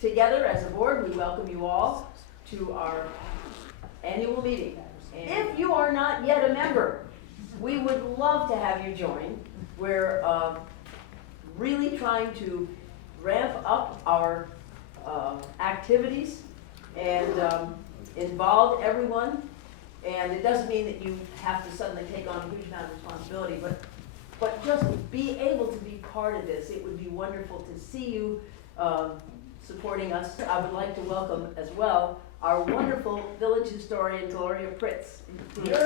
together as a board, we welcome you all to our annual meeting. If you are not yet a member, we would love to have you join. We're really trying to ramp up our activities and involve everyone. And it doesn't mean that you have to suddenly take on a huge amount of responsibility, but just be able to be part of this. It would be wonderful to see you supporting us. I would like to welcome as well our wonderful village historian, Gloria Pritz. Who is here.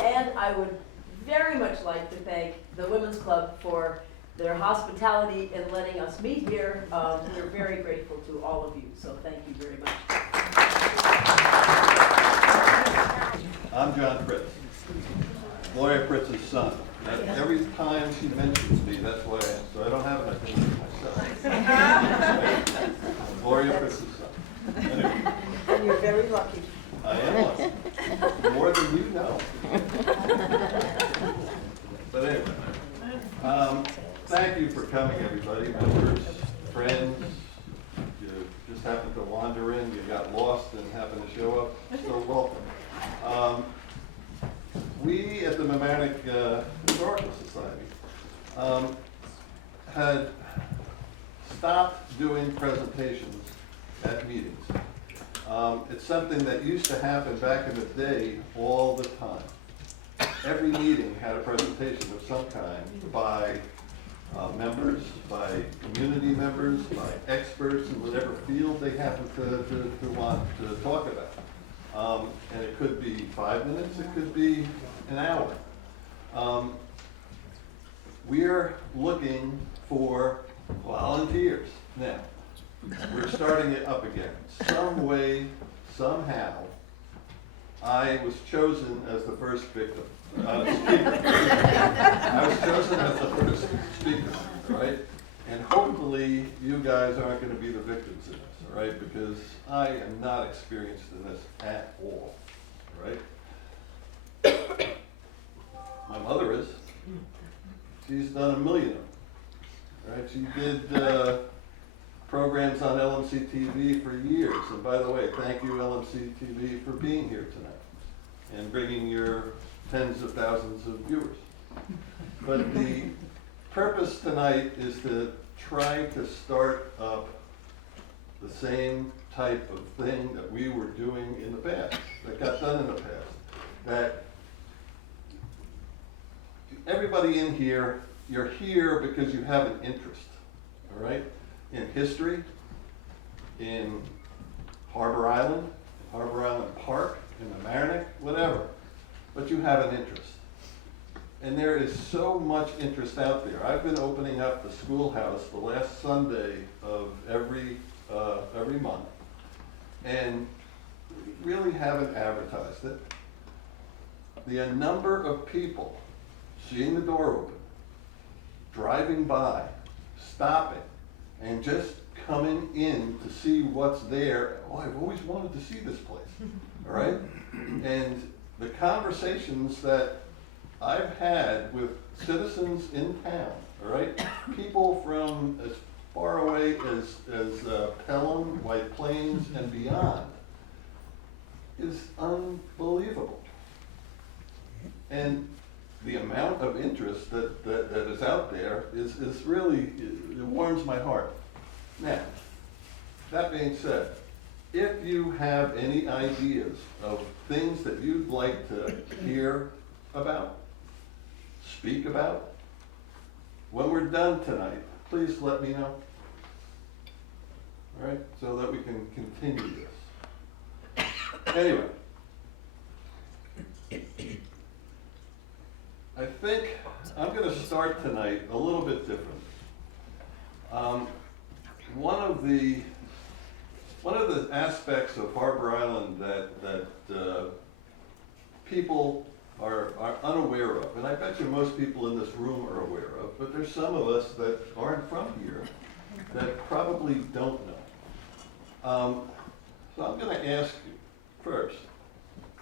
And I would very much like to thank the Women's Club for their hospitality in letting us meet here. We're very grateful to all of you, so thank you very much. I'm John Pritz, Gloria Pritz's son. Every time she mentions me, that's why so I don't have an opinion myself. Gloria Pritz's son. Anyway. And you're very lucky. I am lucky. More than you know. But anyway, thank you for coming, everybody, members, friends. You just happened to wander in, you got lost and happened to show up, so welcome. We at the Mamaroneck Historical Society had stopped doing presentations at meetings. It's something that used to happen back in the day all the time. Every meeting had a presentation of some kind by members, by community members, by experts in whatever field they happen to want to talk about. And it could be 5 minutes, it could be an hour. We're looking for volunteers now. We're starting it up again. Some way, somehow, I was chosen as the first victim. Speaker. I was chosen as the first speaker, right? And hopefully you guys aren't going to be the victims in this, all right? Because I am not experienced in this at all, right? My mother is. She's done a million of them, right? She did programs on LMC-TV for years. And by the way, thank you LMC-TV for being here tonight and bringing your tens of thousands of viewers. But the purpose tonight is to try to start up the same type of thing that we were doing in the past, that got done in the past. That everybody in here, you're here because you have an interest, all right? In history, in Harbor Island Park, in Mamaroneck, whatever. But you have an interest. And there is so much interest out there. I've been opening up the schoolhouse the last Sunday of every month, and really haven't advertised it. The number of people seeing the door open, driving by, stopping, and just coming in to see what's there. Oh, I've always wanted to see this place, all right? And the conversations that I've had with citizens in town, all right? People from as far away as Pelham, White Plains, and beyond is unbelievable. And the amount of interest that is out there is really, it warms my heart. Now, that being said, if you have any ideas of things that you'd like to hear about, speak about, when we're done tonight, please let me know. All right, so that we can continue this. Anyway, I think I'm going to start tonight a little bit different. One of the aspects of Harbor Island that people are unaware of, and I bet you most people in this room are aware of, but there's some of us that aren't from here that probably don't know. So I'm going to ask you first,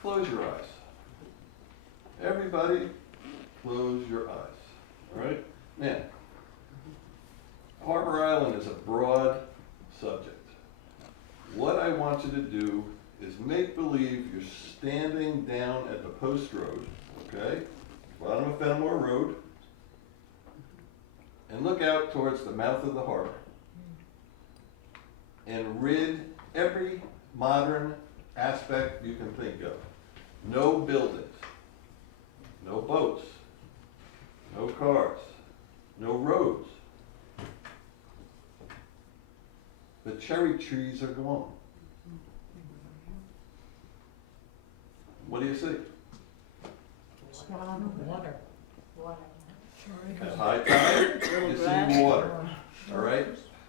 close your eyes. Everybody, close your eyes. all right? Now, Harbor Island is a broad subject. What I want you to do is make believe you're standing down at the post road, okay? Bottom of Fenimore Road, and look out towards the mouth of the harbor. And rid every modern aspect you can think of. No buildings, no boats, no cars, no roads. The cherry trees are gone. What do you see? Water. At high tide, you see water, all right?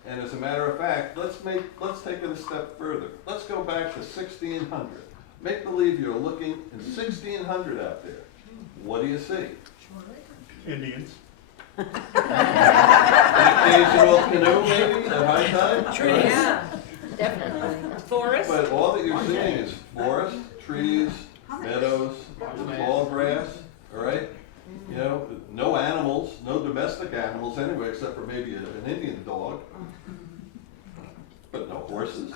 And as a matter of fact, let's take it a step further. Let's go back to 1600. Make believe you're looking in 1600 out there. What do you see? Indians. An occasional canoe maybe at high tide? Trees. Yeah, definitely. Forest. But all that you're seeing is forest, trees, meadows, tall grass, all right? You know, no animals, no domestic animals anyway, except for maybe an Indian dog. But no horses,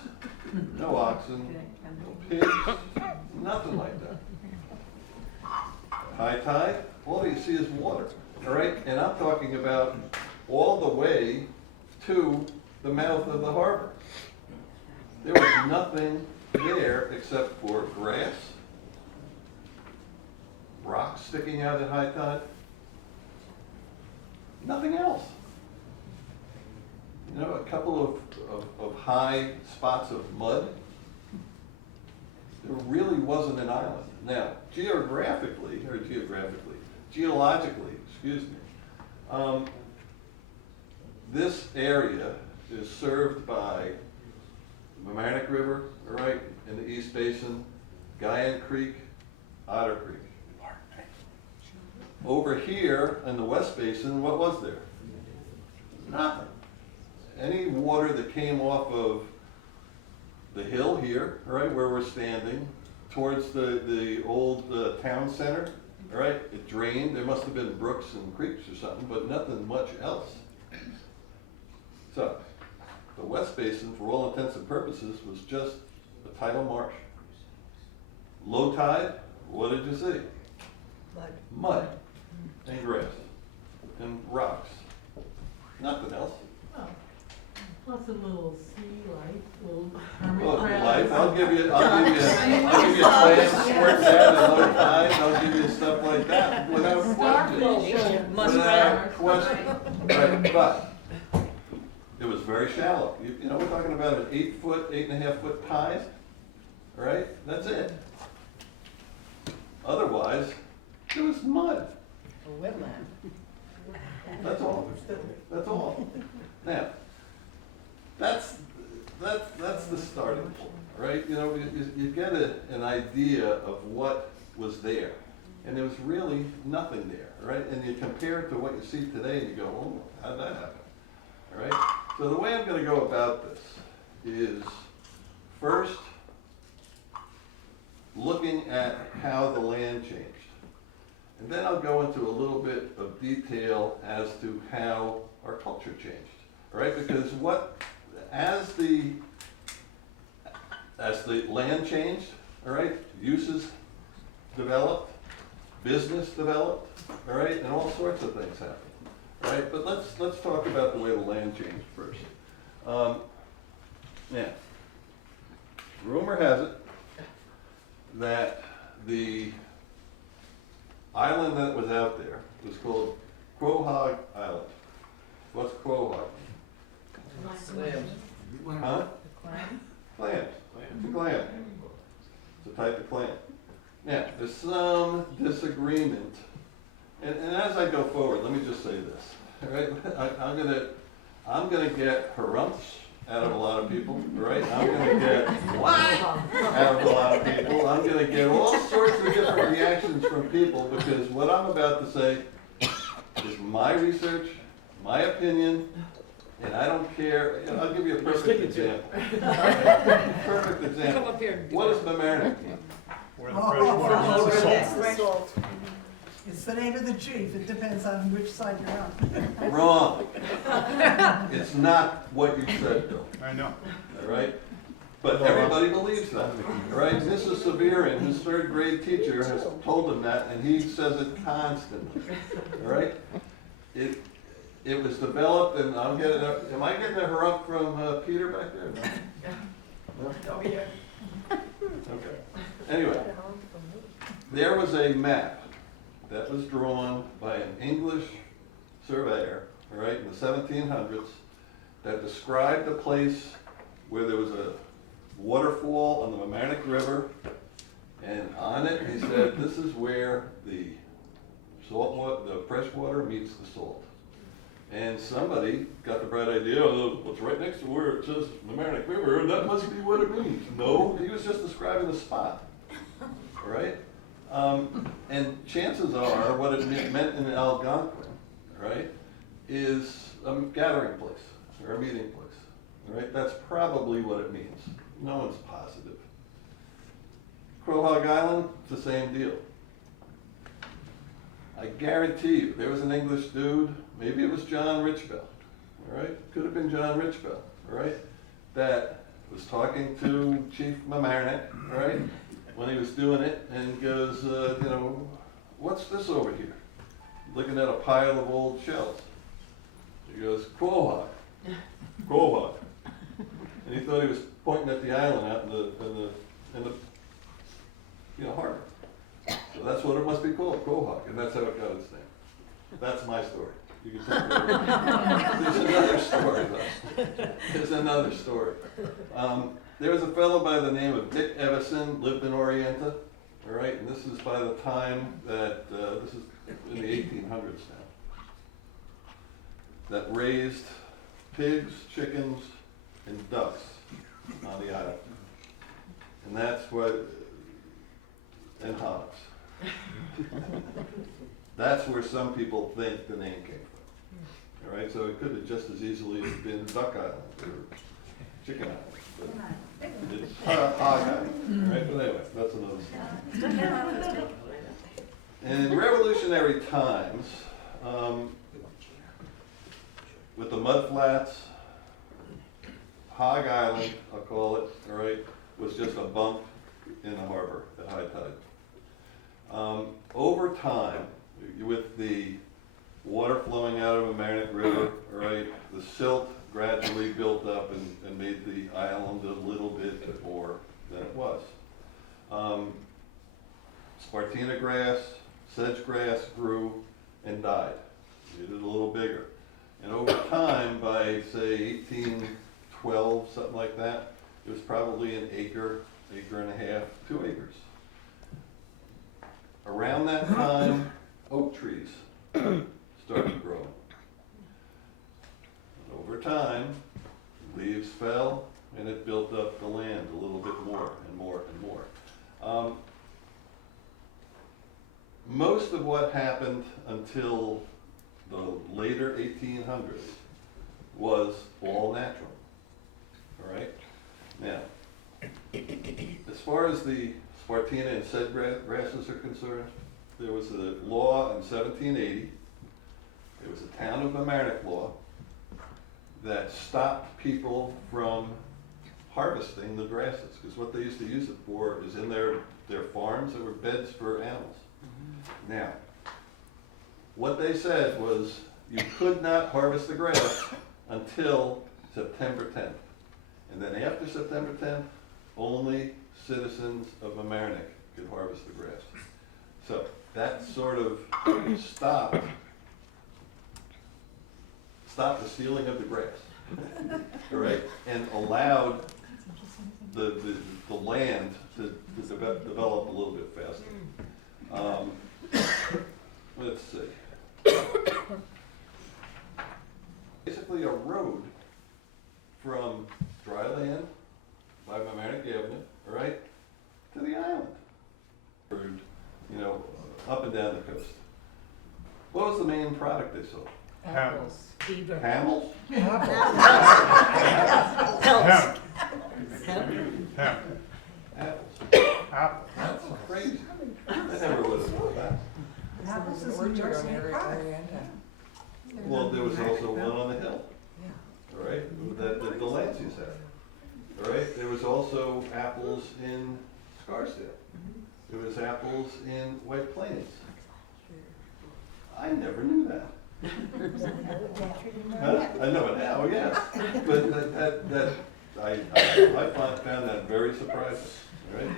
no oxen, no pigs, nothing like that. High tide, all you see is water, all right? And I'm talking about all the way to the mouth of the harbor. There was nothing there except for grass, rocks sticking out at high tide, nothing else. You know, a couple of high spots of mud. There really wasn't an island. Now, geologically, excuse me, this area is served by the Mamaroneck River, all right, in the East Basin, Guyan Creek, Otter Creek. Over here in the West Basin, what was there? Nothing. Any water that came off of the hill here, all right, where we're standing, towards the old town center, all right, it drained. There must have been brooks and creeks or something, but nothing much else. So, the West Basin, for all intents and purposes, was just a tidal marsh. Low tide, what did you see? Mud and grass and rocks. Nothing else. Plus a little sea life, little Well, hermit life, crabs. I'll give you clams, squirt that at low tide, I'll give you stuff like that without question. Without question. Right, but it was very shallow. You know, we're talking about an 8-foot, 8.5-foot tide, all right? That's it. Otherwise, it was mud. That's all. That's all. Now, that's the starting point, right? You know, you get an idea of what was there, and there was really nothing there, right? And you compare it to what you see today, and you go, oh, how did that happen? All right? So the way I'm going to go about this is first looking at how the land changed. And then I'll go into a little bit of detail as to how our culture changed, all right? Because as the land changed, all right, uses developed, business developed, all right, and all sorts of things happened, all right? But let's talk about the way the land changed first. Now, rumor has it that the island that was out there was called Quahog Island. What's Quahog? Clams. Huh? Clams. It's a clam. It's a type of clam. Now, there's some disagreement, and as I go forward, let me just say this. All right, I'm gonna get harumphs out of a lot of people. All right, I'm gonna get out of a lot of people. I'm gonna get all sorts of different reactions from people because what I'm about to say is my research, my opinion. And I don't care, you know, I'll give you a perfect example. Perfect example. What does Mamaroneck mean? Where the fresh water meets the salt. Salt. It's the name of the chief, it depends on which side you're on. Wrong. It's not what you said, Bill, I know. all right? But everybody believes that, all right? Mrs. Severin, his third grade teacher, has told him that, and he says it constantly, all right? It was developed, and I'm getting, am I getting her up from Peter back there? No? No? Over here. Okay. Anyway, there was a map that was drawn by an English surveyor, all right, in the 1700s, that described a place where there was a waterfall on the Mamaroneck River, and on it he said, this is where the salt water, the fresh water meets the salt. And somebody got the bright idea, oh, what's right next to where it says Mamaroneck River, and that must be what it means. No, he was just describing the spot, all right? And chances are, what it meant in Algonquin, right, is a gathering place or a meeting place, all right? That's probably what it means. No one's positive. Quahog Island, it's the same deal. I guarantee you, there was an English dude, maybe it was John Richbell, all right? Could have been John Richbell, all right? That was talking to Chief Mamaroneck, all right? When he was doing it, and goes, you know, what's this over here? Looking at a pile of old shells. He goes, Quahog, Quahog. And he thought he was pointing at the island out in the harbor. So that's what it must be called, Quahog, and that's how it got its name. That's my story. You can take it. There's another story, though. There's another story. There was a fellow by the name of Dick Evison, lived in Orienta, all right, and this is by the time that, this is in the 1800s now, that raised pigs, chickens, and ducks on the island. And that's what, and hogs. That's where some people think the name came from. All right, so it could have just as easily been Duck Island or Chicken Island. But it's Hog Island, right? But anyway, that's another story. In revolutionary times, with the mud flats, Hog Island, I'll call it, all right, was just a bump in the harbor at high tide. Over time, with the water flowing out of the Mamaroneck River, all right, the silt gradually built up and made the island a little bit more than it was. Spartina grass, sedge grass grew and died. Made it a little bigger. And over time, by say 1812, something like that, it was probably an acre, acre and a half, 2 acres. Around that time, oak trees started growing. And over time, leaves fell and it built up the land a little bit more and more and more. Most of what happened until the later 1800s was all natural, all right? Now, as far as the Spartina and sedge grasses are concerned, there was a law in 1780, it was a town of Mamaroneck law, that stopped people from harvesting the grasses, because what they used to use it for is in their farms, there were beds for animals. Now, what they said was you could not harvest the grass until September 10th. And then after September 10th, only citizens of Mamaroneck could harvest the grass. So that sort of stopped the stealing of the grass, all right, and allowed the land to develop a little bit faster. Let's see. Basically a road from dry land by Mamaroneck Avenue, all right, to the island. You know, up and down the coast. What was the main product they sold? Apples. Camels? Hemp. Hemp. Apples. Apple. That's crazy. I never would have thought that. Apples also apples in Scarsdale. There was apples in White Plains. I never knew that. Huh? I know it now, yes. But I found that very surprising, right?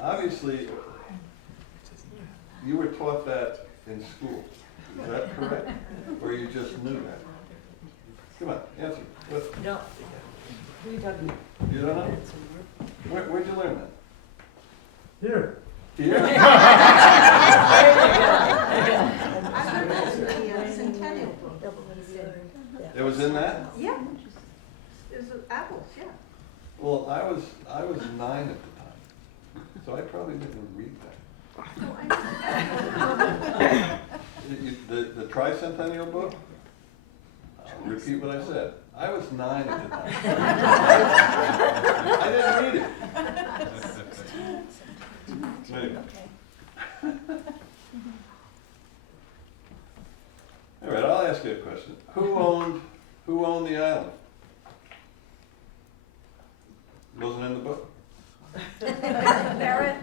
Obviously, you were taught that in school. Is that correct? Or you just knew that? Come on, answer. What? No. Who are you talking about? You don't know? Where'd you learn that? Here. Here? I learned the Centennial book. It was in that? Yeah. It was apples, yeah. Well, I was 9 at the time, so I probably didn't read that. The tricentennial book? I'll repeat what I said. I was 9 at the time. I didn't read it. Anyway. All right, I'll ask you a question. Who owned the island? Wasn't in the book? Merritt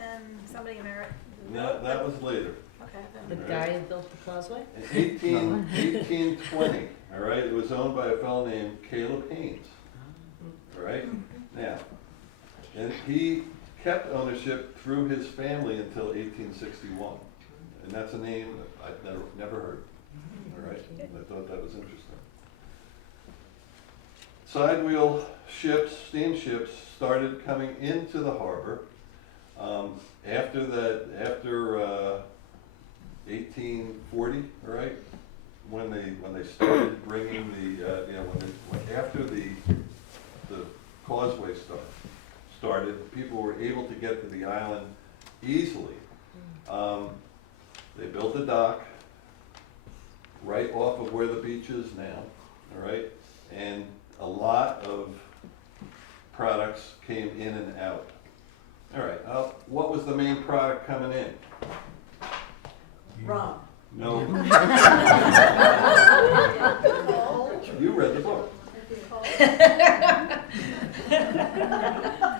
and somebody in Merritt. No, that was later. Okay. The guy who built the causeway? In 1820, all right, it was owned by a fellow named Caleb Haynes, all right? Now, and he kept ownership through his family until 1861, and that's a name that I've never heard, all right? I thought that was interesting. Sidewheel ships, steamships, started coming into the harbor. After 1840, all right, when they started bringing the after the causeway started, people were able to get to the island easily. They built a dock right off of where the beach is now, all right, and a lot of products came in and out. All right, what was the main product coming in? Rum. No. You read the book.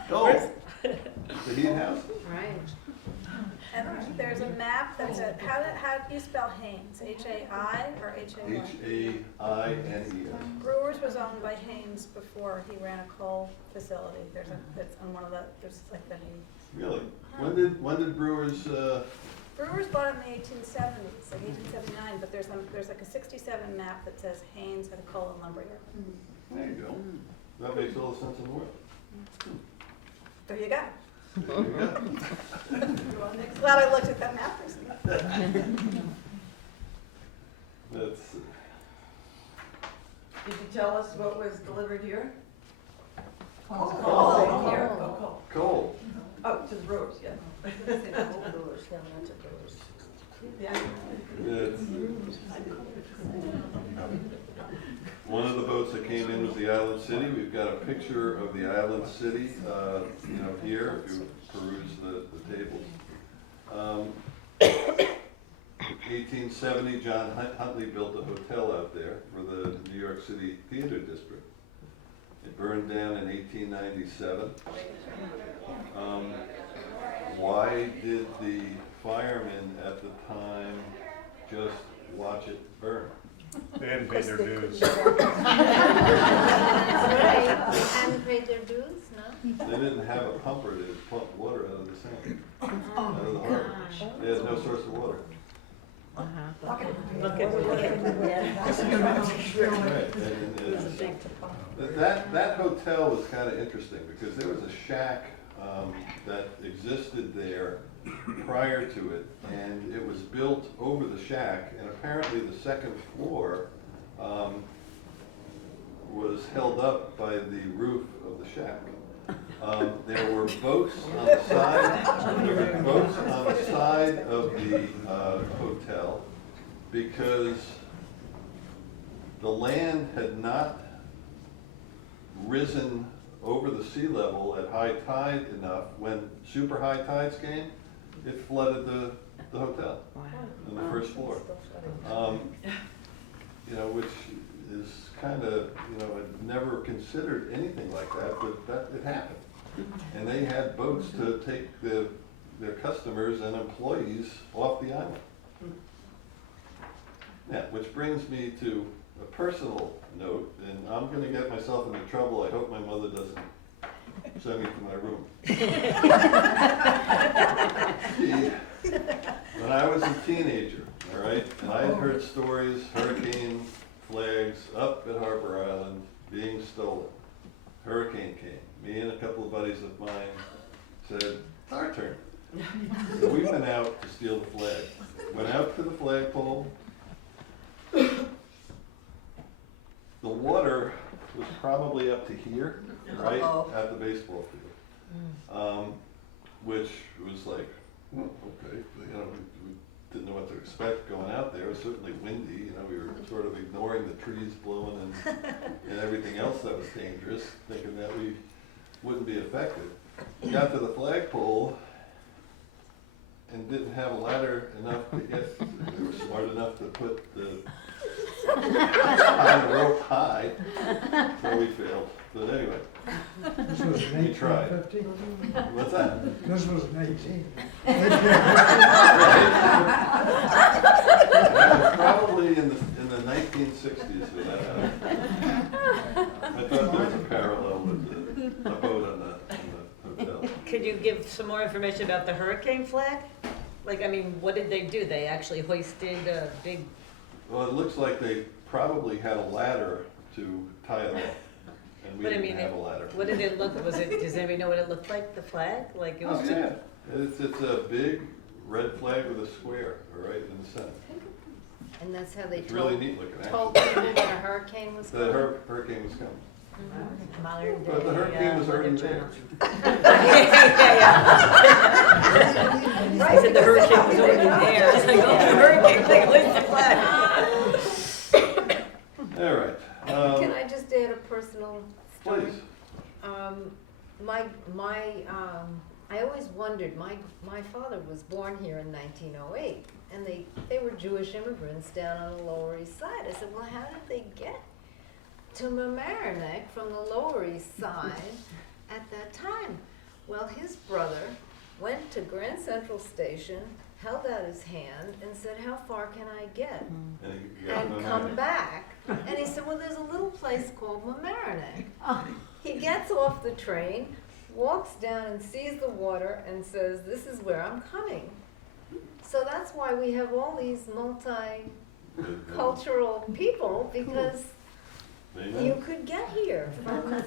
Gold. The heat house? Right. And there's a map that's how do you spell Haynes? H-A-I or H-A-Y? H-A-I-N-E-S. Brewers was owned by Haynes before he ran a coal facility. It's on one of there's like the Haynes. Really? When did Brewers, Brewers bought it in the 1870s, like 1879, but there's like a 67 map that says Haynes had a coal and lumber yard. there you go. That makes all the sense in the world. There you go. There you go. Glad I looked at that map recently. That's, Did you tell us what was delivered here? Oh, Here. coal. Oh, to the brewers, yeah. It's, one of the boats that came in was the Island City. We've got a picture of the Island City, here, if you peruse the tables. 1870, John Huntley built a hotel out there for the New York City Theater District. It burned down in 1897. Why did the firemen at the time just watch it burn? They hadn't paid their dues. They hadn't paid their dues, no? They didn't have a pumper to pump water out of the sand, out of the harbor. They had no source of water. Right, and that hotel was kind of interesting because there was a shack that existed there prior to it, and it was built over the shack, and apparently the second floor was held up by the roof of the shack. There were boats on the side, of the hotel because the land had not risen over the sea level at high tide enough. When super high tides came, it flooded the hotel on the first floor. Which is kind of, I'd never considered anything like that, but it happened. and they had boats to take their customers and employees off the island. Now, which brings me to a personal note, and I'm gonna get myself into trouble. I hope my mother doesn't send me to my room. When I was a teenager, all right, and I had heard stories, hurricane flags up at Harbor Island being stolen. Hurricane came. Me and a couple of buddies of mine said, it's our turn. So we went out to steal the flag. Went out to the flagpole. The water was probably up to here, right, at the baseball field. Which was like, okay, you know, we didn't know what to expect going out there. It was certainly windy, you know, we were sort of ignoring the trees blowing and everything else that was dangerous, thinking that we wouldn't be affected. We got to the flagpole and didn't have a ladder enough to get, we were smart enough to put the rope high, so we failed. But anyway, This was in We tried. 1850. what's that? This was in 18. That was probably in the 1960s when that happened. I thought there was a parallel with the boat on the hotel. Could you give some more information about the hurricane flag? Like, I mean, what did they do? They actually hoisted a big, Well, it looks like they probably had a ladder to tie it off, and we But I didn't mean, have a ladder. what did it look, was it, does anybody know what it looked like, the flag? Like it Oh, was, yeah, it's a big red flag with a square right in the center. And that's how they It's really told, neat looking, told actually. people that a hurricane was The coming? hurricane was coming. modern day. But the hurricane was already Weather there. Channel. I said the hurricane was already there. It's like, oh, the hurricane thing, where's the flag? All right. Can I just add a personal story? Please. I always wondered, my father was born here in 1908, and they were Jewish immigrants down on the Lower East Side. I said, well, how did they get to Mamaroneck from the Lower East Side at that time? Well, his brother went to Grand Central Station, held out his hand, and said, how far can I get? And come back. And he said, well, there's a little place called Mamaroneck. He gets off the train, walks down and sees the water and says, this is where I'm coming. So that's why we have all these multicultural people, because you could get here from down.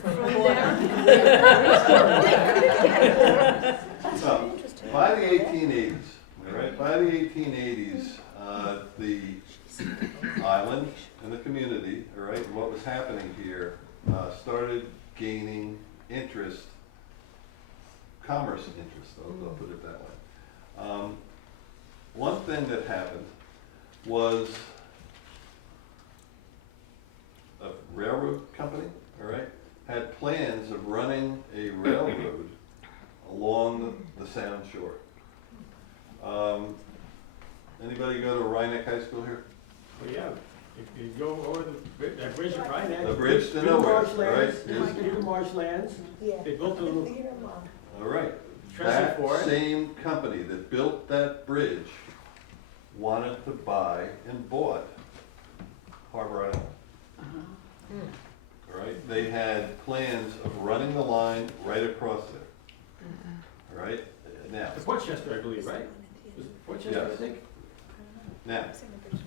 Well, by the 1880s, all right, by the 1880s, the island and the community, all right, what was happening here, started gaining interest, commerce interest, I'll put it that way. One thing that happened was a railroad company, all right, had plans of running a railroad along the Sound Shore. Anybody go to Rhinebeck High School here? Well, yeah, if you go over that bridge at Rhinebeck. The bridge to through nowhere, marshlands, right, through the marshlands, they built a little All right. trestle That for it. same company that built that bridge wanted to buy and bought Harbor Island. All right, they had plans of running the line right across there. All right, now, It's Portchester, I believe, right? Was it Portchester, I Yes. think? now,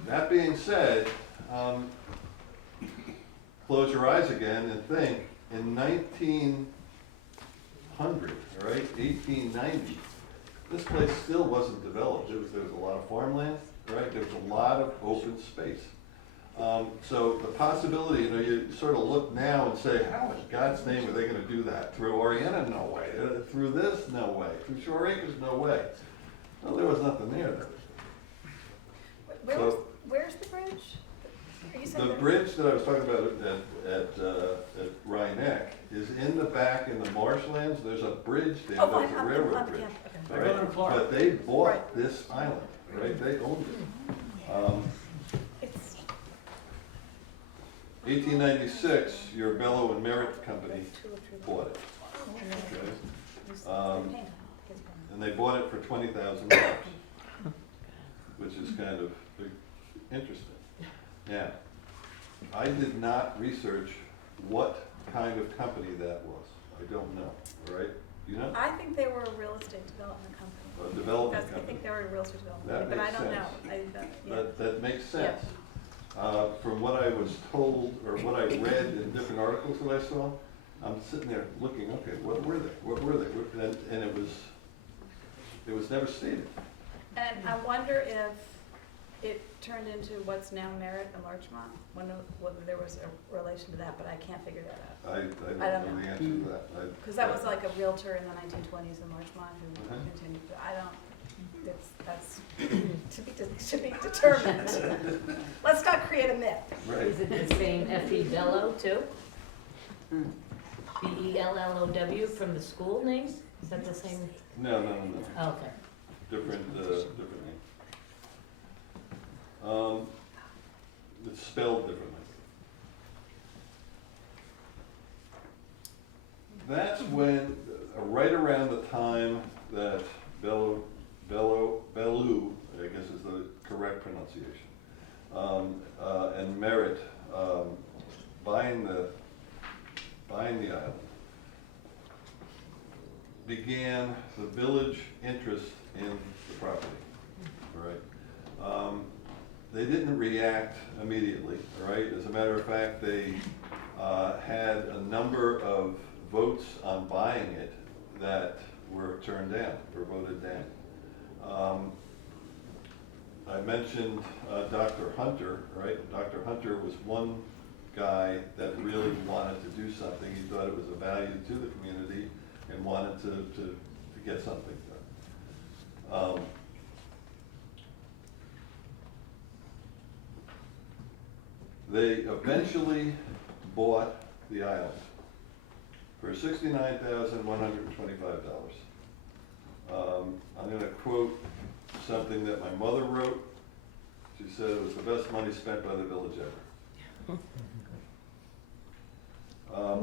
that being said, close your eyes again and think, in 1900, all right, 1890, this place still wasn't developed. There was a lot of farmland, right? There was a lot of open space. So the possibility, you know, you sort of look now and say, how in God's name are they gonna do that? Through Oriana? No way. Through this? No way. Through Shore Acres? No way. Well, there was nothing there then. Where's the bridge? Are you saying The bridge that I was talking about at Rhinebeck is in the back in the marshlands. There's a bridge there, Oh, that's a on the railroad camp, bridge. okay. They're going to Florida. But they bought Right. this island, right? They owned it. It's 1896, your Bellow and Merritt Company bought it. Okay? Who's- Um, paint? Kids paint. And they bought it for $20,000, which is kind of interesting. Now, I did not research what kind of company that was. I don't know, all right? You know? I think they were a real estate development company. A development That's- I company. think they were a real estate development That company, but I makes don't know. sense. Yeah. That makes sense. From what I was told, or what I read in different articles that I saw, I'm sitting there looking, okay, what were they? What were they? And it was never stated. And I wonder if it turned into what's now Merritt and Larchmont, whether there was a relation to that, but I can't figure that out. I don't don't know know. the answer to that. Because that was like a realtor in the 1920s in Larchmont who Uh-huh. continued, but I don't, that's to be determined. Let's not create a myth. Right. Is it the same F.E. Bellow too? B-E-L-L-O-W from the school names? Is that the same? No. Oh, okay. Different name. It's spelled differently. That's when, right around the time that Bellew, I guess is the correct pronunciation, and Merritt, buying the island, began the village interest in the property, all right? They didn't react immediately, all right? As a matter of fact, they had a number of votes on buying it that were turned down, were voted down. I mentioned Dr. Hunter, right? Dr. Hunter was one guy that really wanted to do something. He thought it was of value to the community and wanted to get something done. They eventually bought the island for $69,125. I'm going to quote something that my mother wrote. She said it was the best money spent by the village ever.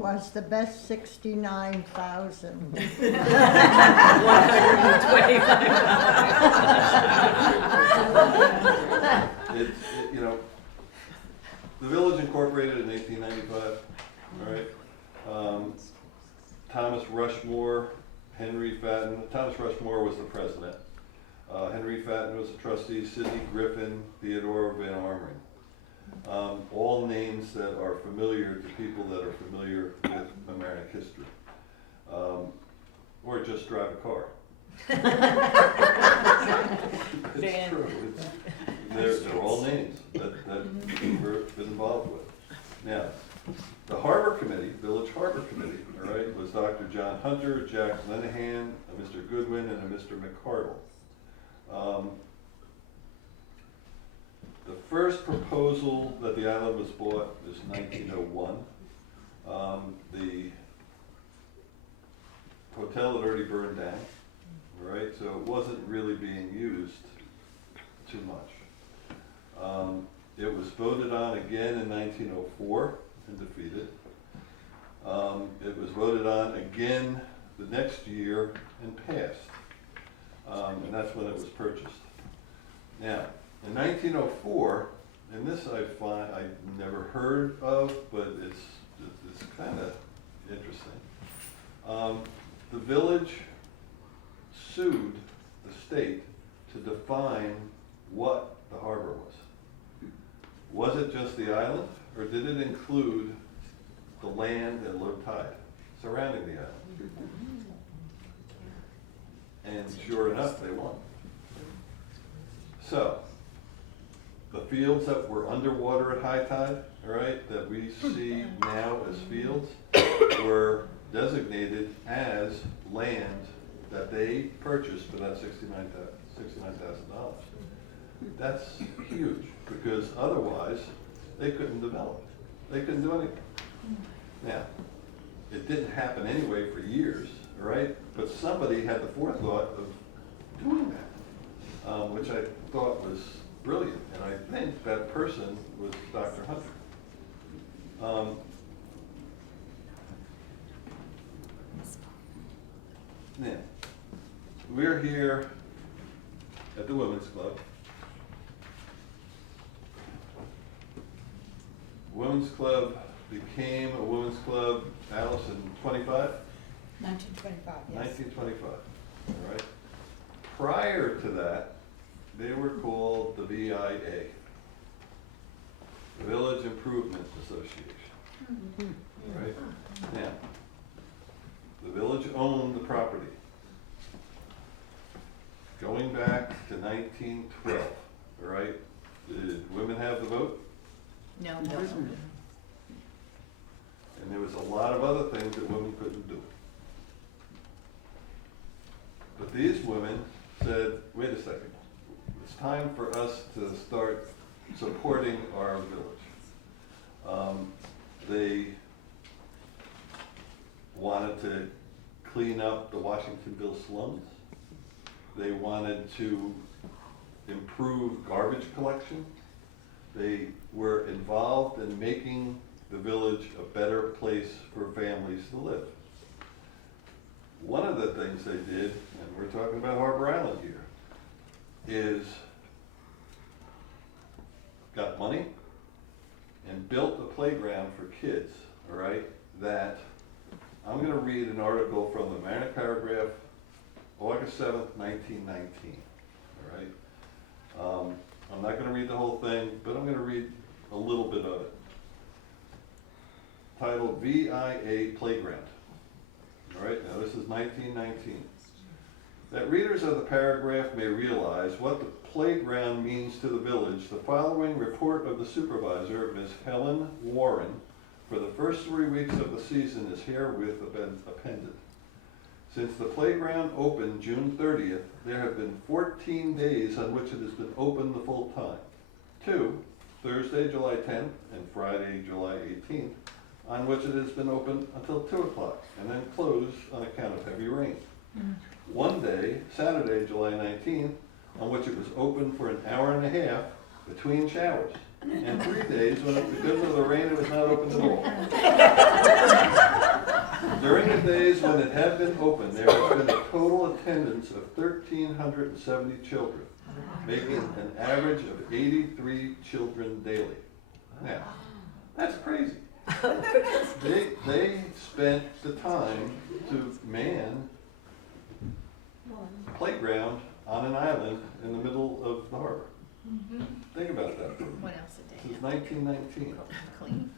Was the best 69,000. You know, the village incorporated in 1895, all right? Thomas Rushmore, Henry Fatton. Thomas Rushmore was the president. Henry Fatton was a trustee, Sidney Griffin, Theodore Van Armoring. All names that are familiar to people that are familiar with Mamaroneck history. Or just drive a car. It's true. They're all names that we've been involved with. Now, the Harbor Committee, Village Harbor Committee, all right, was Dr. John Hunter, Jack Lenahan, a Mr. Goodwin, and a Mr. McCardle. The first proposal that the island was bought was 1901. The hotel had already burned down, all right, so it wasn't really being used too much. It was voted on again in 1904 and defeated. It was voted on again the next year and passed. And that's when it was purchased. Now, in 1904, and this I've never heard of, but it's kind of interesting. The village sued the state to define what the harbor was. Was it just the island, or did it include the land and low tide surrounding the island? And sure enough, they won. So, the fields that were underwater at high tide, all right, that we see now as fields, were designated as land that they purchased for that $69,000. That's huge, because otherwise, they couldn't develop. They couldn't do anything. Now, it didn't happen anyway for years, all right? But somebody had the forethought of doing that, which I thought was brilliant. And I think that person was Dr. Hunter. we're here at the Women's Club. Women's Club became a Women's Club, Alice, in 25? 1925, yes. 1925, all right. Prior to that, they were called the VIA, the Village Improvement Association. All right. Now, the village owned the property. Going back to 1912, all right, did women have the vote? No. And there was a lot of other things that women couldn't do. But these women said, wait a second, it's time for us to start supporting our village. They wanted to clean up the Washingtonville slums. They wanted to improve garbage collection. They were involved in making the village a better place for families to live. One of the things they did, and we're talking about Harbor Island here, is got money and built a playground for kids, all right, that I'm going to read an article from the Mamaroneck Paragraph, August 7th, 1919, all right? I'm not going to read the whole thing, but I'm going to read a little bit of it. Titled VIA Playground. All right, now this is 1919. That readers of the paragraph may realize what the playground means to the village, the following report of the supervisor, Ms. Helen Warren, for the first 3 weeks of the season is herewith appended. Since the playground opened June 30th, there have been 14 days on which it has been open the full time. 2, Thursday, July 10th, and Friday, July 18th, on which it has been open until 2 o'clock, and then closed on account of heavy rain. 1 day, Saturday, July 19th, on which it was open for an hour and a half between showers. And 3 days when, because of the rain, it was not open at all. During the days when it had been open, there has been a total attendance of 1,370 children, making an average of 83 children daily. Now, that's crazy. They spent the time to man a playground on an island in the middle of the harbor. Think about that for a minute. What else did This they is have? 1919. Clean.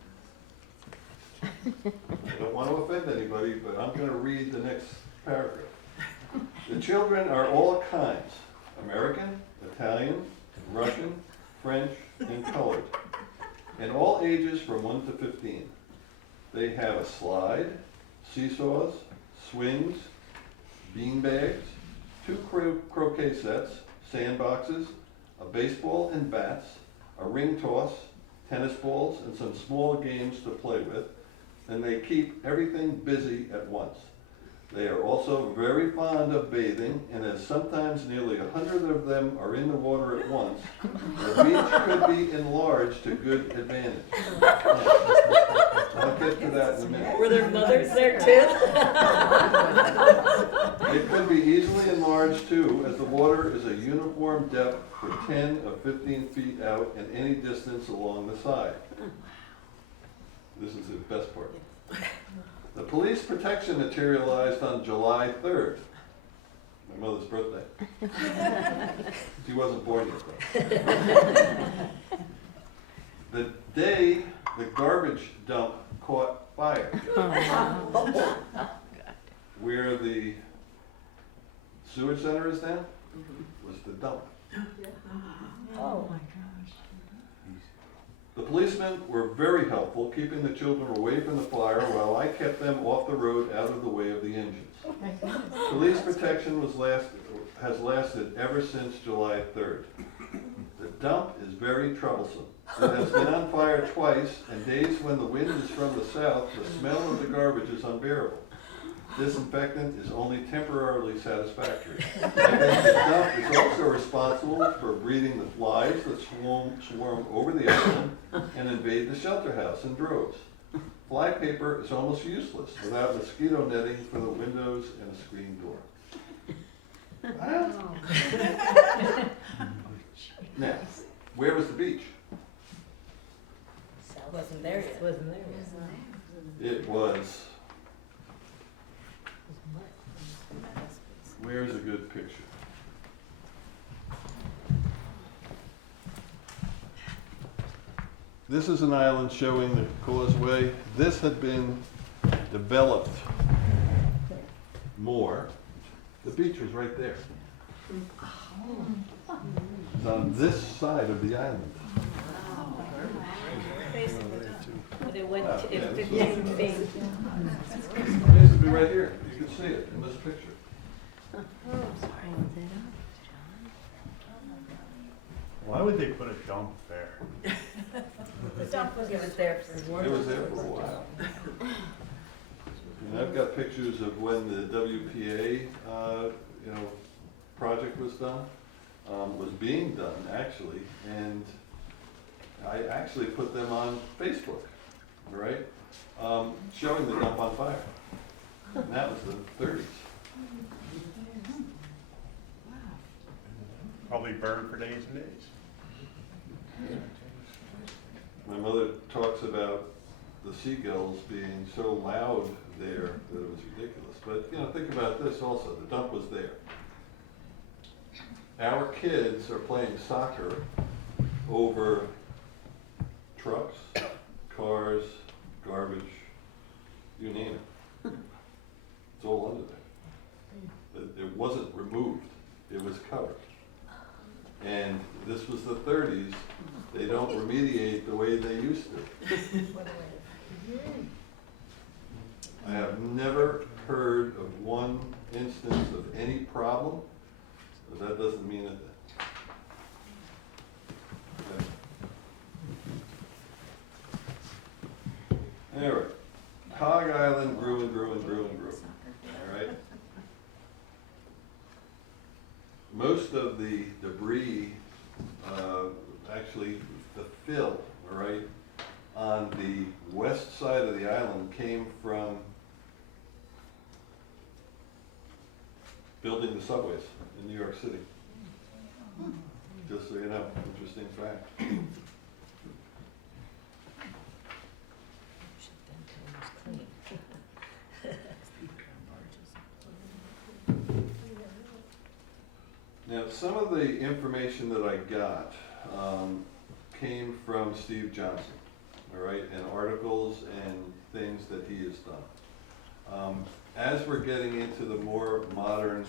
I don't want to offend anybody, but I'm going to read the next paragraph. The children are all kinds: American, Italian, Russian, French, and colored, and all ages from 1 to 15. They have a slide, seesaws, swings, bean bags, 2 croquet sets, sandboxes, a baseball and bats, a ring toss, tennis balls, and some small games to play with, and they keep everything busy at once. They are also very fond of bathing, and as sometimes nearly 100 of them are in the water at once, the beach could be enlarged to good advantage. I'll get to that in a minute. Were there mothers there too? It could be easily enlarged too, as the water is a uniform depth for 10 or 15 feet out and any distance along the side. This is the best part. The police protection materialized on July 3rd, my mother's birthday. She wasn't born yet though. The day the garbage dump caught fire, where the sewage center is now, was the dump. Oh my gosh. The policemen were very helpful, keeping the children away from the fire while I kept them off the road out of the way of the engines. Police protection has lasted ever since July 3rd. The dump is very troublesome. It has been on fire twice, and days when the wind is from the south, the smell of the garbage is unbearable. Disinfectant is only temporarily satisfactory. I think the dump is also responsible for breeding the flies that swarm over the island and invade the shelter house in droves. Fly paper is almost useless without mosquito netting for the windows and a screen door. Oh. Now, where was the beach? Wasn't there yet. Wasn't there yet. It was, where's a good picture? This is an island showing the causeway. This had been developed more. The beach was right there. It's on this side of the island. But it went, Yeah, it this 15 was- feet. Basically right here. You can see it in this picture. Why would they put a dump there? The dump was It was there for It was there for a while. And I've got pictures of when the WPA, project was done, was being done, actually, and I actually put them on Facebook, all right? Showing the dump on fire. And that was the 30s. Probably burned for days and days. My mother talks about the seagulls being so loud there that it was ridiculous. But, think about this also, the dump was there. Our kids are playing soccer over trucks, cars, garbage, you name it. It's all under there. It wasn't removed, it was covered. And this was the 30s, they don't remediate the way they used to. I have never heard of one instance of any problem, but that doesn't mean it. Okay. Anyway, Hog Island grew and grew and grew and grew, all right? Most of the debris, actually the fill, all right, on the west side of the island came from building the subways in New York City. Just so you know, interesting fact. Now, some of the information that I got came from Steve Johnson, all right, and articles and things that he has done. As we're getting into the more modern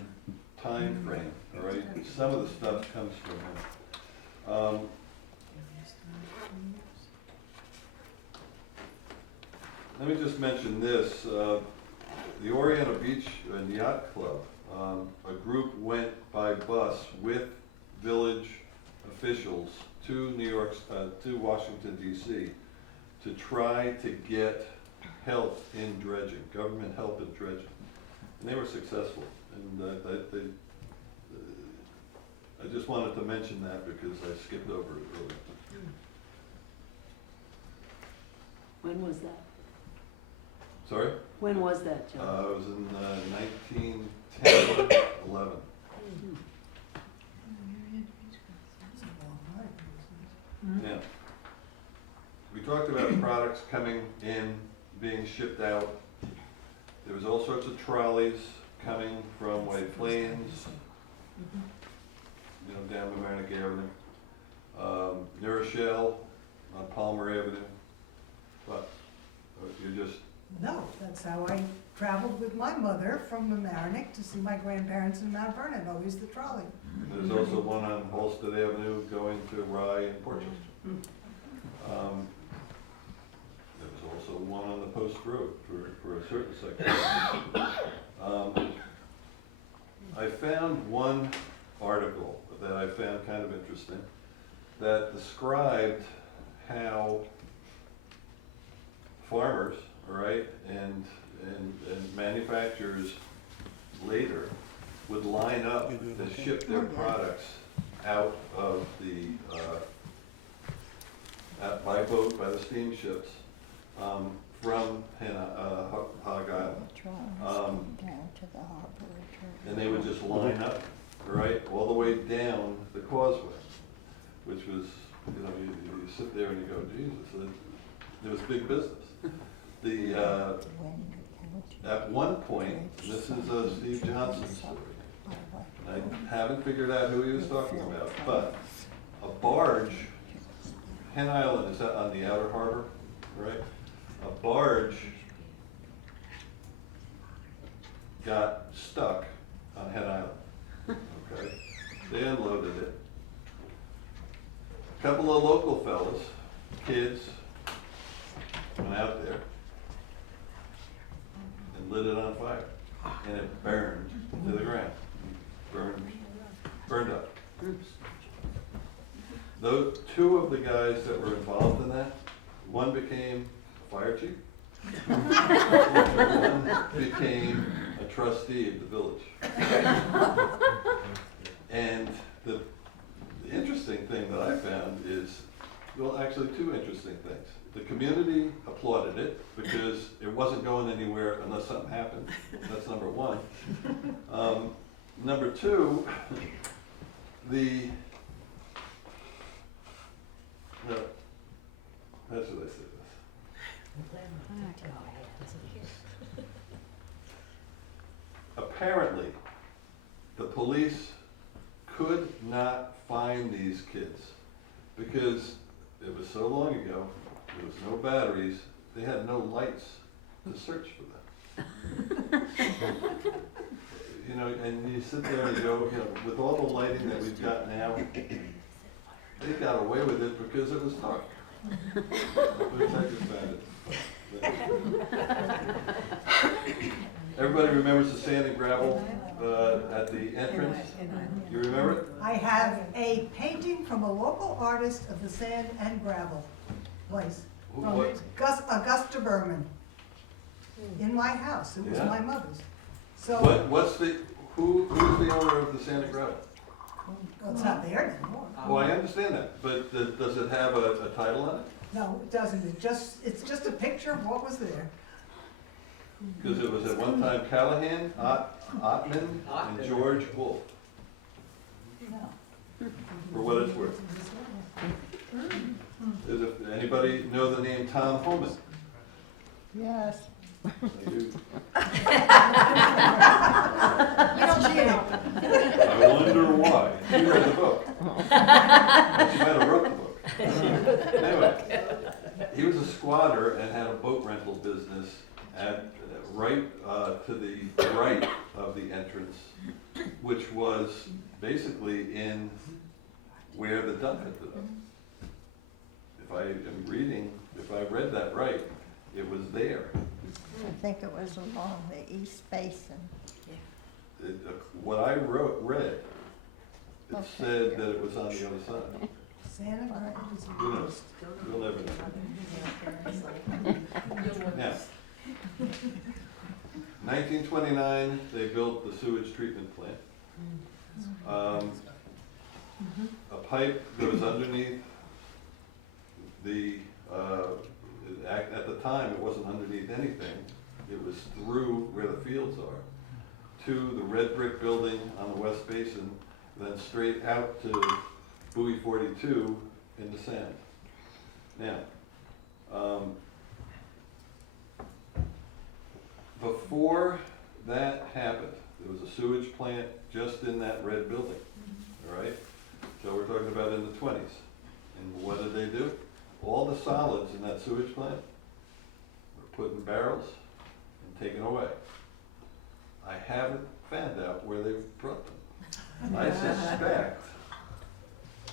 time frame, all right, some of the stuff comes from him. Let me just mention this. The Oriental Beach and Yacht Club, a group went by bus with village officials to to Washington D.C. to try to get help in dredging, government help in dredging, and they were successful. And I just wanted to mention that because I skipped over it earlier. When was that? Sorry? When was that, Joe? It was in 1910, 11. Yeah. We talked about products coming in, being shipped out. There was all sorts of trolleys coming from White Plains, down Mamaroneck Avenue, New Rochelle on Palmer Avenue. But you're just No, that's how I traveled with my mother from Mamaroneck to see my grandparents in Mount Vernon, always the trolley. There's also one on Halsted Avenue going to Rye and Portchester. There was also one on the Post Road for a certain section. I found one article that I found kind of interesting that described how farmers, all right, and manufacturers later would line up to ship their products out of the, by boat, by the steamships, from Hog Island. Down to the harbor. And they would just line up right, all the way down the causeway, which was, you know, you sit there and you go, Jesus, it was big business. At one point, this is a Steve Johnson story. I haven't figured out who he was talking about, but a barge, Hen Island is on the outer harbor, right? A barge got stuck on Hen Island, okay? They unloaded it. A couple of local fellas, kids, went out there and lit it on fire, and it burned to the ground. Burned up. Those two of the guys that were involved in that, one became a fire chief, one became a trustee of the village. And the interesting thing that I found is, well, actually two interesting things. The community applauded it because it wasn't going anywhere unless something happened. That's number one. Number two, how should I say this? Apparently, the police could not find these kids because it was so long ago, there was no batteries, they had no lights to search for them. You know, and you sit there and you go, you know, with all the lighting that we've got now, they got away with it because it was dark. The detectives found it. Everybody remembers the sand and gravel at the entrance? You remember it? I have a painting from a local artist of the sand and gravel place, from What? Augusta Berman, in my house. It was Yeah? my mother's. So, Who's the owner of the sand and gravel? well, it's not there anymore. Well, I understand that, but does it have a title on it? No, it doesn't. It's just a picture of what was there. Because it was at one time Callahan, Ottman, and George Wolf, for what it's worth. Does anybody know the name Tom Homan? Yes. I do. You don't cheat. I wonder why. She read the book. Well, she might have wrote the book. Anyway, he was a squatter and had a boat rental business at right to the right of the entrance, which was basically in where the dump had been. If I read that right, it was there. I think it was along the East Basin. What I read, it Okay. said that it was on the other side. Santa Barbara is a Who knows? ghost. You'll never know. Now, 1929, they built the sewage treatment plant. A pipe goes underneath the, at the time, it wasn't underneath anything. It was through where the fields are, to the red brick building on the West Basin, then straight out to buoy 42 in the sand. Now, before that happened, there was a sewage plant just in that red building, all right? So we're talking about in the 20s. And what did they do? All the solids in that sewage plant were put in barrels and taken away. I haven't found out where they brought them. I suspect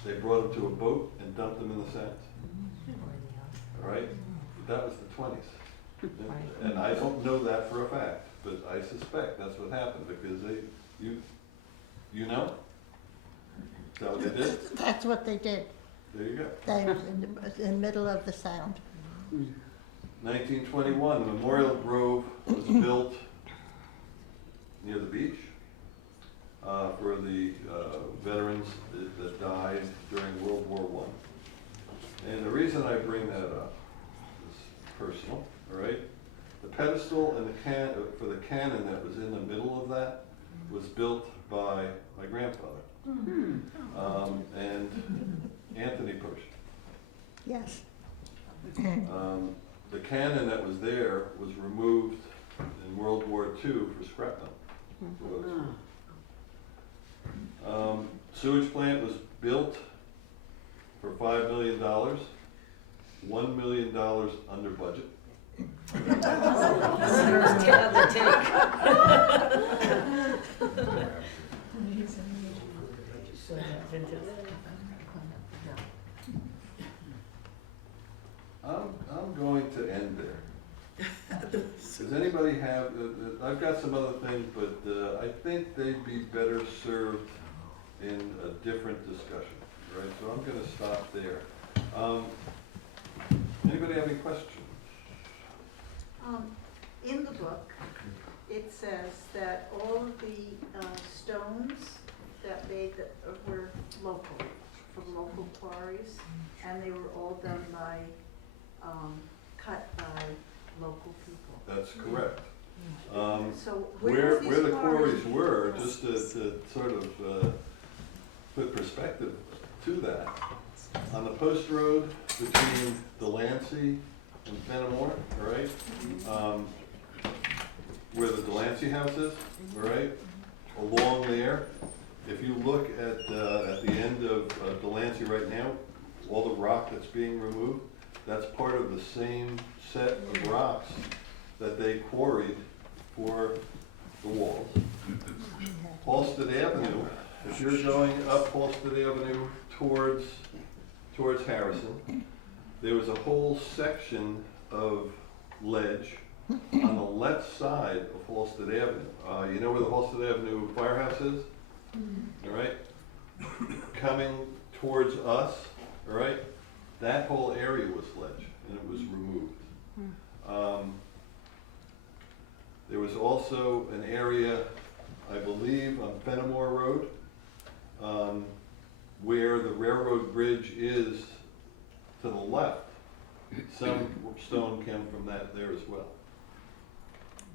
they brought them to a boat and dumped them in the sands. All right? That was the 20s. And I don't know that for a fact, but I suspect that's what happened because you know? Is that what they did? That's what they did. There you go. They was in the middle of the sound. 1921, Memorial Grove was built near the beach for the veterans that died during World War I. And the reason I bring that up is personal, all right? The pedestal and the for the cannon that was in the middle of that was built by my grandfather, and Anthony Push. Yes. The cannon that was there was removed in World War II for scrap metal. Sewage plant was built for $5 million, $1 million under budget. Get out the tank. I'm going to end there. Does anybody have, I've got some other things, but I think they'd be better served in a different discussion, right? So I'm gonna stop there. Anybody have any questions? In the book, it says that all of the stones that were local, from local quarries, and they were all done by, cut by local people. That's correct. So Where these the quarries quarries- were, just to sort of put perspective to that, on the post road between Delancey and Fenimore, all right? Where the Delancey house is, all right? Along there, if you look at the end of Delancey right now, all the rock that's being removed, that's part of the same set of rocks that they quarried for the walls. Halsted Avenue, if you're going up Halsted Avenue towards Harrison, there was a whole section of ledge on the left side of Halsted Avenue. You know where the Halsted Avenue firehouse is? All right? Coming towards us, all right? That whole area was ledge, and it was removed. There was also an area, I believe, on Fenimore Road, where the railroad bridge is to the left. Some stone came from that there as well.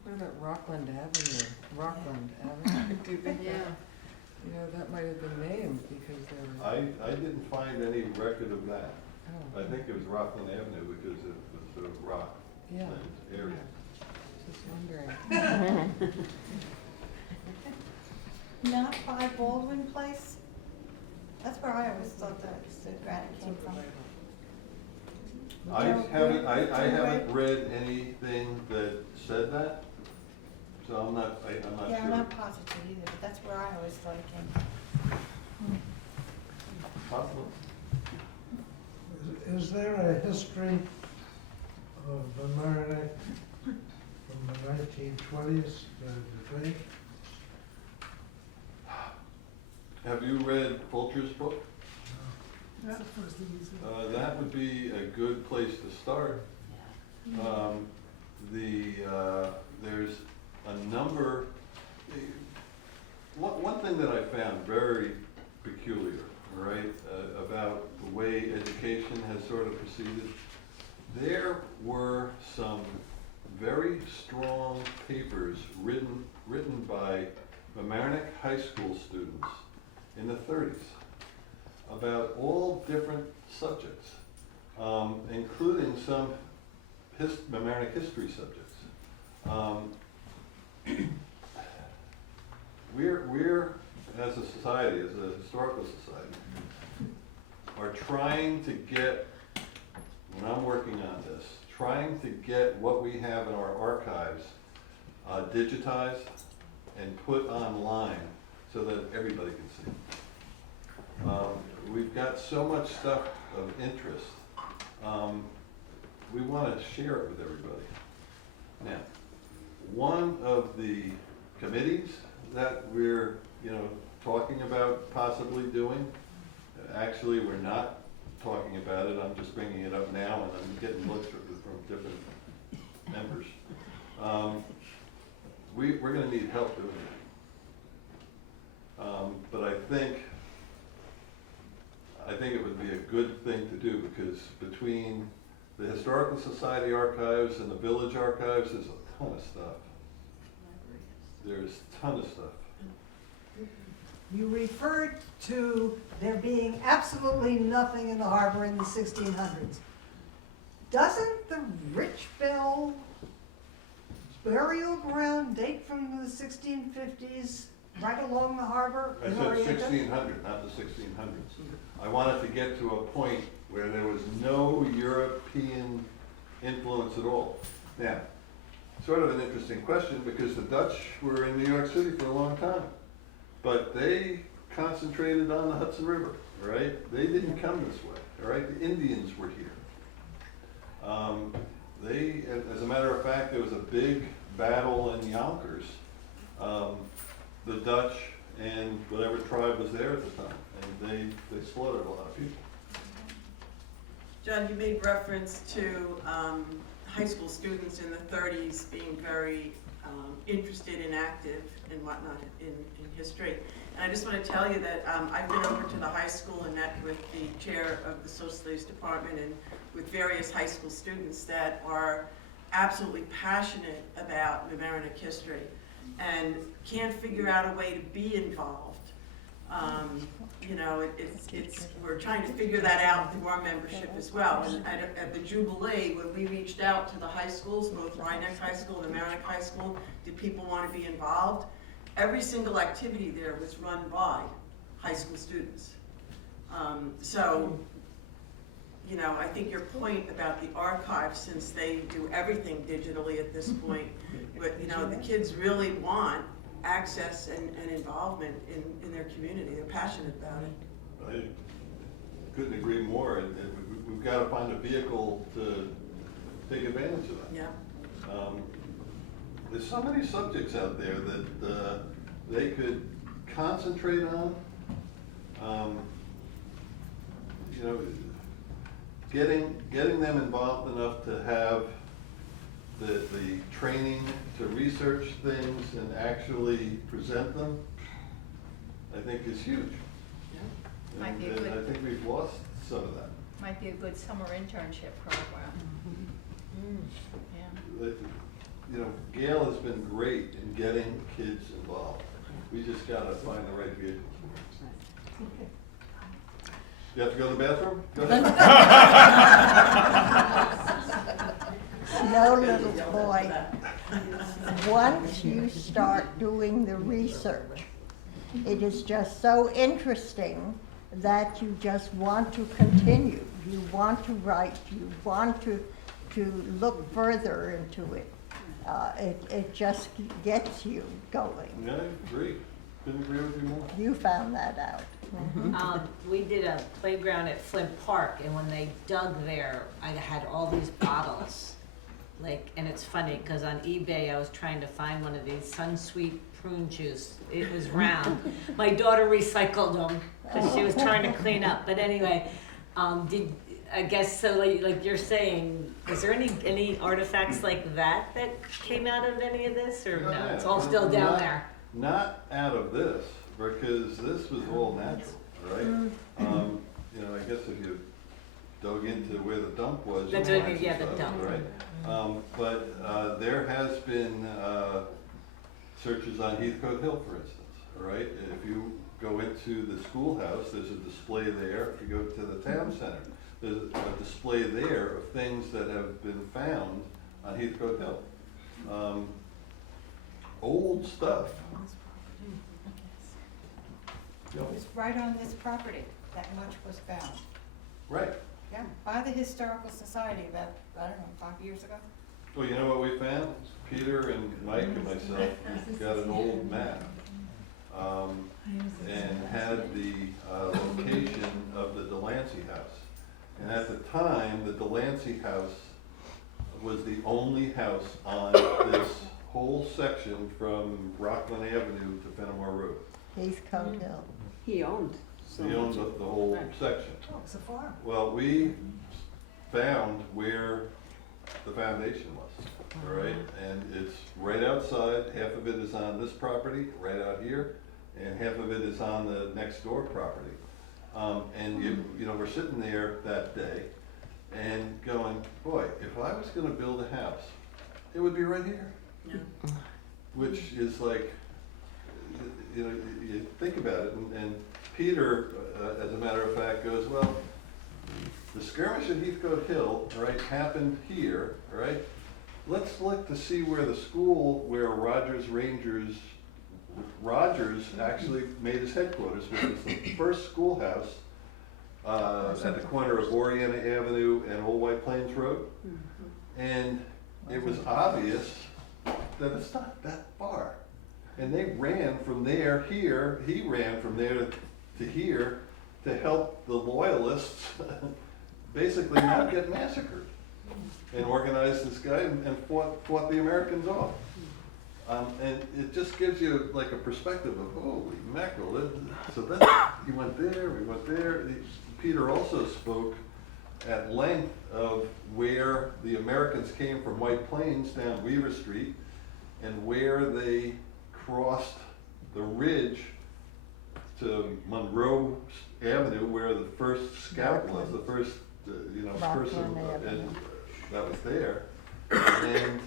What about Rockland Avenue? Rockland Avenue, do you think Yeah. that, you know, that might have been named because there were, I didn't find any record of that. oh, I think it was Rockland Avenue because it was a rock yeah, area. just wondering. Not by Baldwin Place? That's where I always thought that the granite came from. I haven't read anything that said that, so I'm not Yeah, I'm sure. not positive either, but that's where I always thought it came from. Possible. Is there a history of Mamaroneck from the 1920s, do you think? Have you read Fulcher's book? That's the first thing you said. That would be a good place to start. There's a number, one thing that I found very peculiar, right, about the way education has sort of proceeded. There were some very strong papers written by Mamaroneck High School students in the 30s about all different subjects, including some Mamaroneck history subjects. We're, as a society, as a historical society, are trying to get, when I'm working on this, trying to get what we have in our archives digitized and put online so that everybody can see. We've got so much stuff of interest. We want to share it with everybody. Now, one of the committees that we're, talking about possibly doing, actually, we're not talking about it. I'm just bringing it up now, and I'm getting looks from different members. We're going to need help doing it. But I think it would be a good thing to do, because between the Historical Society archives and the village archives, there's a ton of stuff. There's a ton of stuff. You referred to there being absolutely nothing in the harbor in the 1600s. Doesn't the Richbell burial ground date from the 1650s right along the harbor I in said Orienta? 1600, not the 1600s. I wanted to get to a point where there was no European influence at all. Now, sort of an interesting question because the Dutch were in New York City for a long time, but they concentrated on the Hudson River, right? They didn't come this way, all right? The Indians were here. As a matter of fact, there was a big battle in Yonkers. The Dutch and whatever tribe was there at the time, and they slaughtered a lot of people. John, you made reference to high school students in the 30s being very interested and active and whatnot in history. And I just want to tell you that I've been over to the high school and met with the chair of the social studies department and with various high school students that are absolutely passionate about Mamaroneck history and can't figure out a way to be involved. You know, we're trying to figure that out through our membership as well. And at the Jubilee, when we reached out to the high schools, both Rhinebeck High School and Mamaroneck High School, did people want to be involved? Every single activity there was run by high school students. So, you know, I think your point about the archive, since they do everything digitally at this point, but, you know, the kids really want access and involvement in their community. They're passionate about it. I couldn't agree more. We've got to find a vehicle to take advantage of that. Yeah. There's so many subjects out there that they could concentrate on. You know, getting them involved enough to have the training to research things and actually present them, I think is huge. Yeah. Might be a And good- I think we've lost some of that. Might be a good summer internship program. Yeah. You know, Gail has been great in getting kids involved. We just gotta find the right vehicle. You have to go to the bathroom? Go ahead. No, little boy, once you start doing the research, it is just so interesting that you just want to continue. You want to write, you want to look further into it. It just gets you going. Yeah, I agree. Couldn't agree with you more. You found that out. We did a playground at Flint Park, and when they dug there, I had all these bottles. And it's funny, because on eBay, I was trying to find one of these Sunsweet prune juice. It was round. My daughter recycled them, because she was trying to clean up. But anyway, I guess, so like you're saying, is there any artifacts like that came out of any of this, or no? It's all still down there? Not out of this, because this was all natural, right? You know, I guess if you dug into where the dump was, you That's find what I mean, some yeah, the stuff, dump. right? But there has been searches on Heathcote Hill, for instance, all right? If you go into the schoolhouse, there's a display there. If you go to the town center, there's a display there of things that have been found on Heathcote Hill. Old stuff. It was right on this property, that much was found. Right. Yeah, by the Historical Society about, I don't know, 5 years ago. Well, you know what we found? Peter and Mike and myself got an old map and had the location of the Delancey house. And at the time, the Delancey house was the only house on this whole section from Rockland Avenue to Fenimore Road. Heathcote Hill. He owned so He owned the whole section. Oh, it's a farm. Well, we found where the foundation was, all right? And it's right outside, half of it is on this property, right out here, and half of it is on the next door property. And you know, we're sitting there that day and going, boy, if I was gonna build a house, it would be right here. Yeah. Which is like, you know, you think about it, and Peter, as a matter of fact, goes, well, the skirmish at Heathcote Hill, all right, happened here, all right? Let's look to see where the school where Rogers actually made his headquarters, which was the first schoolhouse at the corner of Oriana Avenue and Old White Plains Road. And it was obvious that it's not that far. And they ran from there here, he ran from there to here to help the loyalists basically not get massacred. And organized this guy and fought the Americans off. And it just gives you like a perspective of, holy mackerel. So that, he went there, we went there. Peter also spoke at length of where the Americans came from White Plains down Weaver Street and where they crossed the ridge to Monroe Avenue, where the first scout was, the first, person, and that was there. And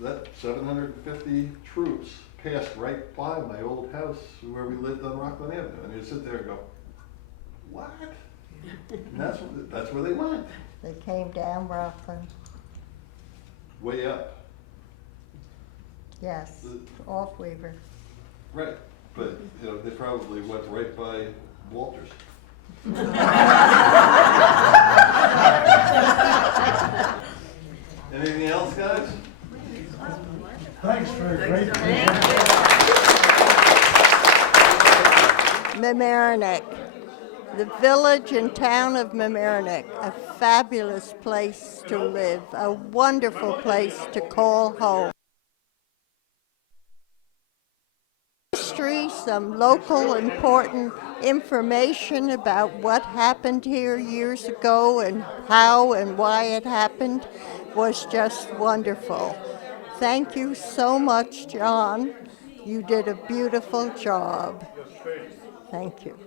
that 750 troops passed right by my old house where we lived on Rockland Avenue. And you sit there and go, what? And that's where they went. They came down Rockland. Way up. Yes, off Weaver. Right, but they probably went right by Walters. Anything else, guys? Thanks for a great. Mamaroneck, the village and town of Mamaroneck, a fabulous place to live, a wonderful place to call home. History, some local important information about what happened here years ago and how and why it happened was just wonderful. Thank you so much, John. You did a beautiful job. Thank you.